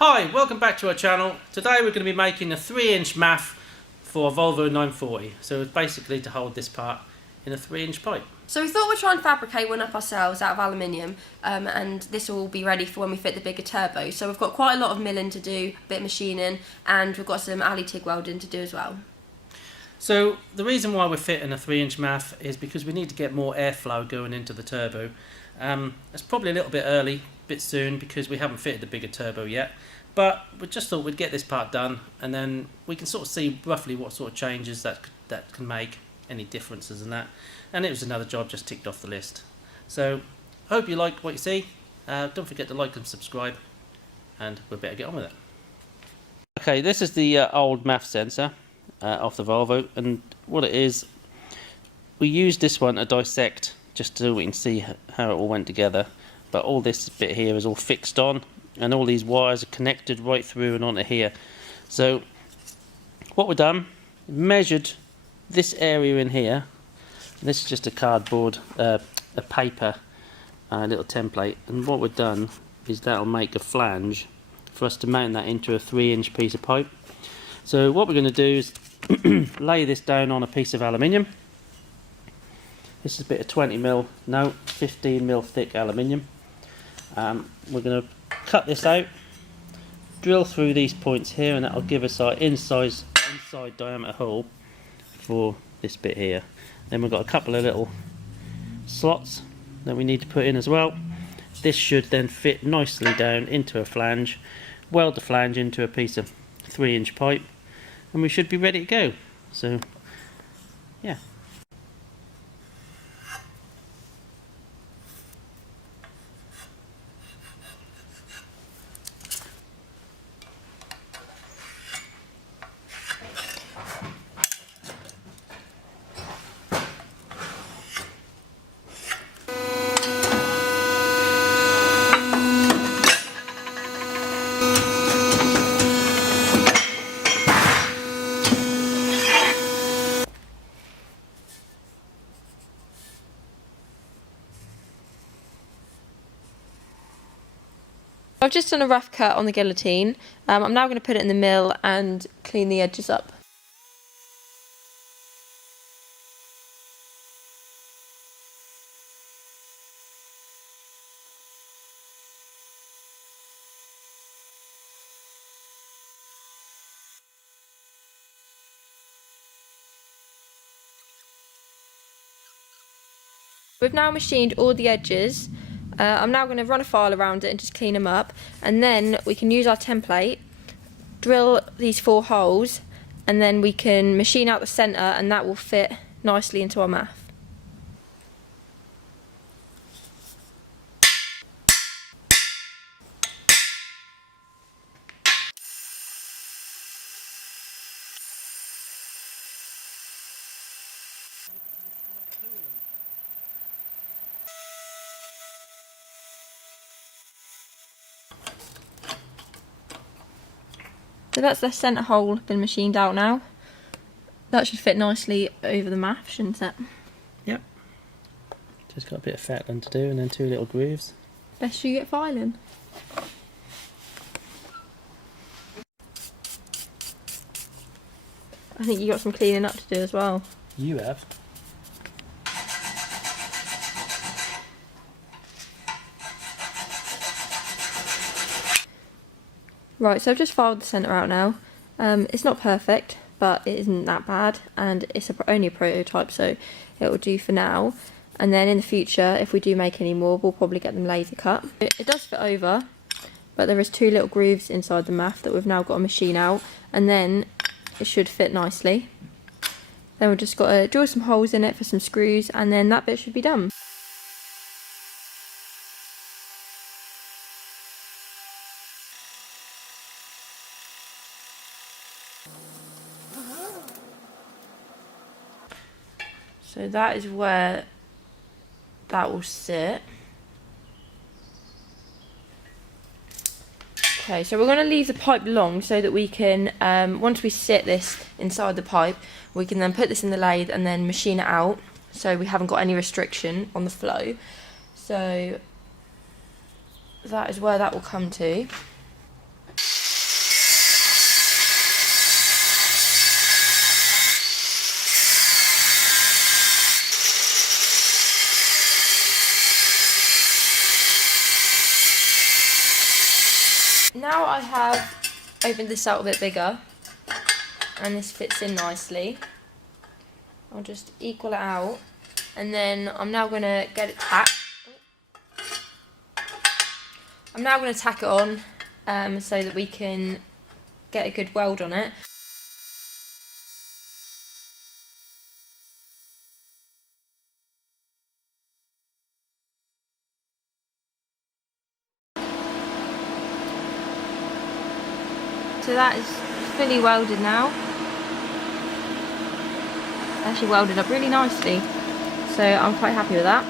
Hi, welcome back to our channel. Today we're going to be making a 3-inch MAF for a Volvo 940. So it's basically to hold this part in a 3-inch pipe. So we thought we'd try and fabricate one up ourselves out of aluminium, and this will be ready for when we fit the bigger turbo. So we've got quite a lot of milling to do, a bit of machining, and we've got some alley TIG welding to do as well. So the reason why we're fitting a 3-inch MAF is because we need to get more airflow going into the turbo. It's probably a little bit early, a bit soon, because we haven't fitted the bigger turbo yet. But we just thought we'd get this part done, and then we can sort of see roughly what sort of changes that can make, any differences in that. And it was another job just ticked off the list. So I hope you like what you see. Don't forget to like and subscribe, and we better get on with it. Okay, this is the old MAF sensor off the Volvo, and what it is, we used this one to dissect just so we can see how it all went together. But all this bit here is all fixed on, and all these wires are connected right through and onto here. So what we've done, measured this area in here. This is just a cardboard, a paper, little template, and what we've done is that'll make a flange for us to mount that into a 3-inch piece of pipe. So what we're going to do is lay this down on a piece of aluminium. This is a bit of 15mm thick aluminium. We're going to cut this out, drill through these points here, and that'll give us our inside diameter hole for this bit here. Then we've got a couple of little slots that we need to put in as well. This should then fit nicely down into a flange, weld the flange into a piece of 3-inch pipe, and we should be ready to go. So yeah. I've just done a rough cut on the guillotine. I'm now going to put it in the mill and clean the edges up. We've now machined all the edges. I'm now going to run a file around it and just clean them up, and then we can use our template, drill these 4 holes, and then we can machine out the centre, and that will fit nicely into our MAF. So that's the centre hole been machined out now. That should fit nicely over the MAF, shouldn't it? Yep. Just got a bit of fettling to do, and then 2 little grooves. Best you get filing. I think you got some cleaning up to do as well. You have. Right, so I've just filed the centre out now. It's not perfect, but it isn't that bad, and it's only a prototype, so it will do for now. And then in the future, if we do make any more, we'll probably get them laser cut. It does fit over, but there is 2 little grooves inside the MAF that we've now got to machine out, and then it should fit nicely. Then we've just got to drill some holes in it for some screws, and then that bit should be done. So that is where that will sit. Okay, so we're going to leave the pipe long so that we can, once we sit this inside the pipe, we can then put this in the lathe and then machine it out, so we haven't got any restriction on the flow. So that is where that will come to. now I have opened this out a bit bigger and this fits in nicely, I'll just equal it out, and then I'm now going to get it tacked. I'm now going to tack it on so that we can get a good weld on it. So that is fully welded now. Actually welded up really nicely, so I'm quite happy with that.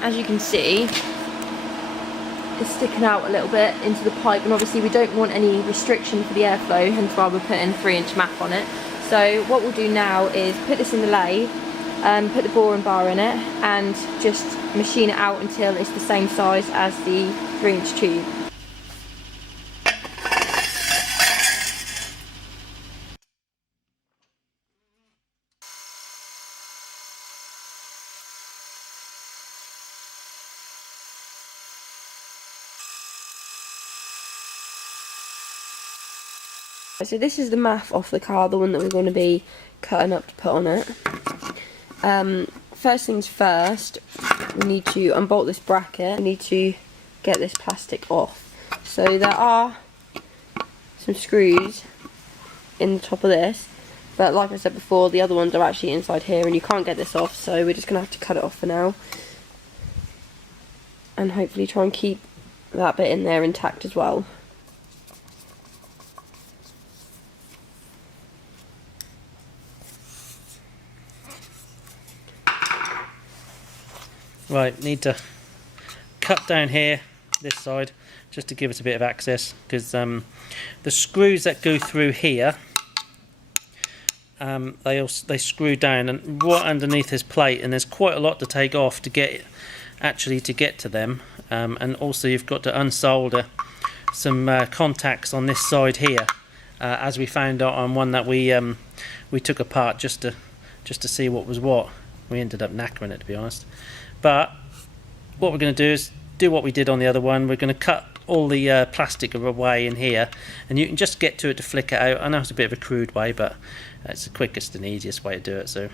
As you can see, it's sticking out a little bit into the pipe, and obviously we don't want any restriction for the airflow, hence why we're putting 3-inch MAF on it. So what we'll do now is put this in the lathe, put the boring bar in it, and just machine it out until it's the same size as the 3-inch tube. So this is the MAF off the car, the one that we're going to be cutting up to put on it. First things first, we need to unbolt this bracket. We need to get this plastic off. So there are some screws in the top of this, but like I said before, the other ones are actually inside here and you can't get this off, so we're just going to have to cut it off for now. And hopefully try and keep that bit in there intact as well. Right, need to cut down here, this side, just to give us a bit of access, because the screws that go through here, they screw down and right underneath this plate, and there's quite a lot to take off to get to them, and also you've got to unsolder some contacts on this side here, as we found out on one that we took apart just to see what was what. We ended up knackering it, to be honest. But what we're going to do is do what we did on the other one. We're going to cut all the plastic away in here, and you can just get to it to flick it out. I know it's a bit of a crude way, but it's the quickest and easiest way to do it, so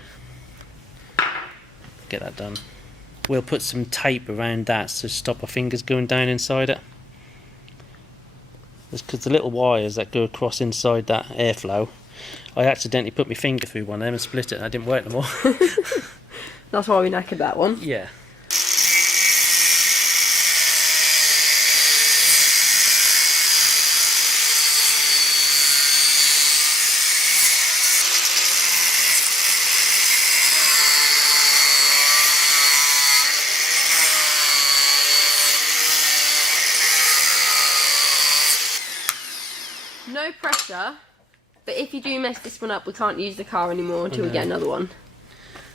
get that done. We'll put some tape around that to stop our fingers going down inside it. Because the little wires that go across inside that airflow, I accidentally put my finger through one of them and split it, and I didn't work no more. That's why we knackered that one. Yeah. No pressure, but if you do mess this one up, we can't use the car anymore until we get another one.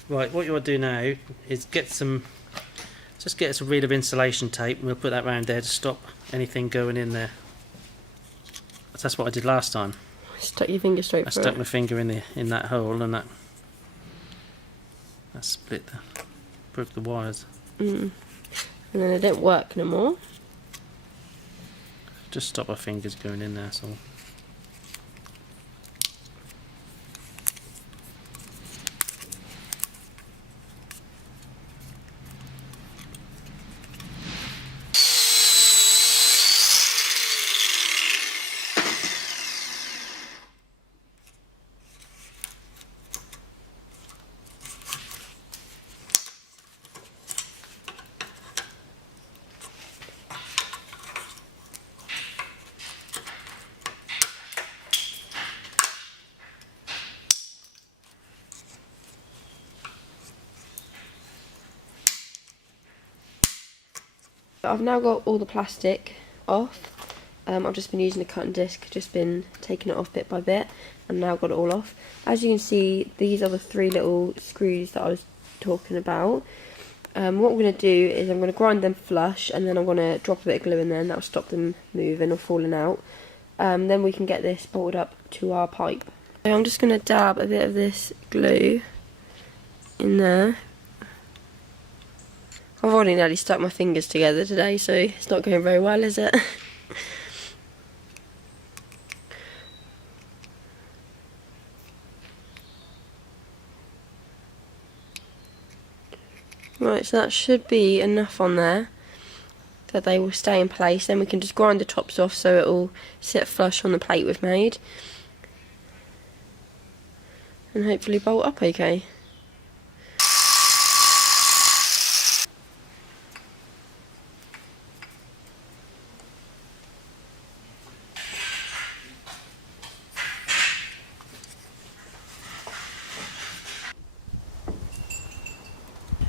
Right, what you want to do now is get us a reel of insulation tape, and we'll put that round there to stop anything going in there. That's what I did last time. Stuck your finger straight through. I stuck my finger in that hole, and that split broke the wires. And then it didn't work no more. Just stop our fingers going in there, so. I've now got all the plastic off. I've just been using a cutting disc, just been taking it off bit by bit, and now got it all off. As you can see, these are the 3 little screws that I was talking about. What we're going to do is I'm going to grind them flush, and then I'm going to drop a bit of glue in there, and that'll stop them moving or falling out. Then we can get this bolted up to our pipe. So I'm just going to dab a bit of this glue in there. I've already nearly stuck my fingers together today, so it's not going very well, is it? Right, so that should be enough on there that they will stay in place. Then we can just grind the tops off so it will sit flush on the plate we've made. And hopefully bolt up okay.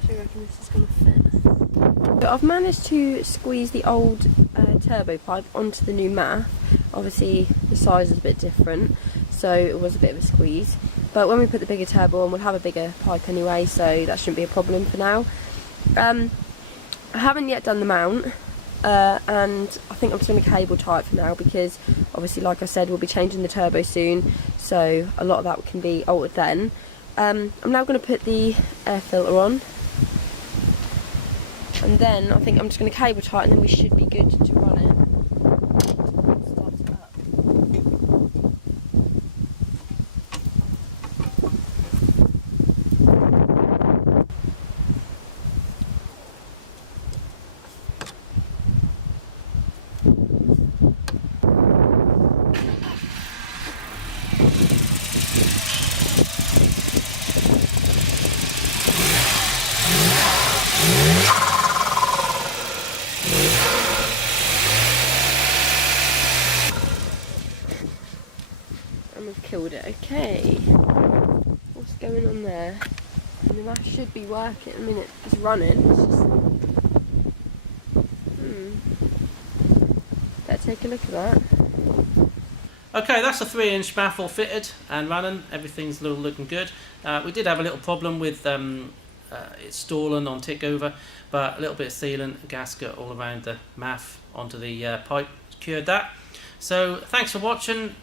Do you reckon this is going to fit? So I've managed to squeeze the old turbo pipe onto the new MAF. Obviously the size is a bit different, so it was a bit of a squeeze. But when we put the bigger turbo on, we'll have a bigger pipe anyway, so that shouldn't be a problem for now. I haven't yet done the mount, and I think I'm just going to cable tie it for now because obviously, like I said, we'll be changing the turbo soon, so a lot of that can be altered then. I'm now going to put the air filter on, and then I think I'm just going to cable tie it, and then we should be good to run it. Start it up. And we've killed it. Okay, what's going on there? I mean, that should be working. I mean, it's running. It's just... Better take a look at that. Okay, that's a 3-inch MAF all fitted and running. Everything's looking good. We did have a little problem with it stalling on tick over, but a little bit of sealant, gasket all around the MAF onto the pipe cured that. So thanks for watching.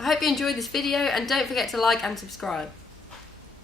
I hope you enjoyed this video, and don't forget to like and subscribe.